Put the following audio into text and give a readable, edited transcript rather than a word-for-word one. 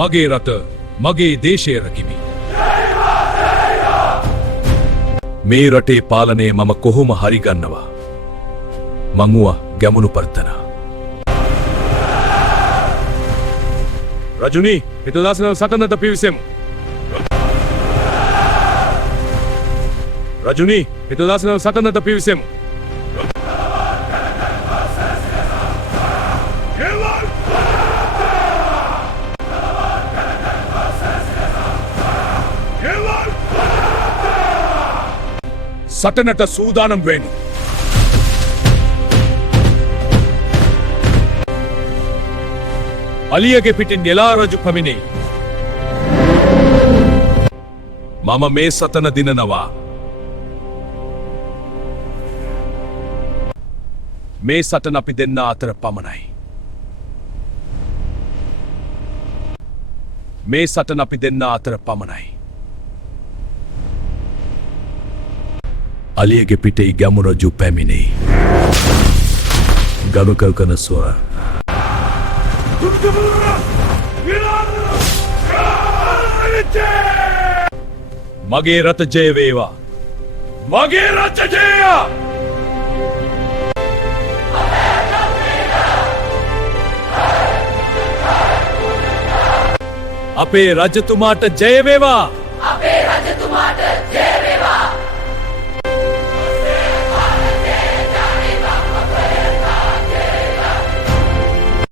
මගේ රට මගේ දේශය රකිමි. මේ රටේ පාලනය මම කොහොම හරි ගන්නවා. මං වුව ගැමුණු පර්තනා. රජුනි, හිතදාසන සටනට පිවිසෙමු. රජුනි, හිතදාසන සටනට පිවිසෙමු. සටනට සූදානම් වෙන්න. අලියගේ පිටින් නෙලා රජු පැමිණෙයි. මම මේ සටන දිනනවා. මේ සටන අපි දෙන්න අතර පමණයි. මේ සටන අපි දෙන්න අතර පමණයි. අලියගේ පිටේ ගැමු රජු පැමිණෙයි. ගනුකල් කන ස්වර. මගේ රට ජය වේවා. මගේ රට ජය! අපේ රජතුමාට ජය වේවා. අපේ රජතුමාට ජය වේවා.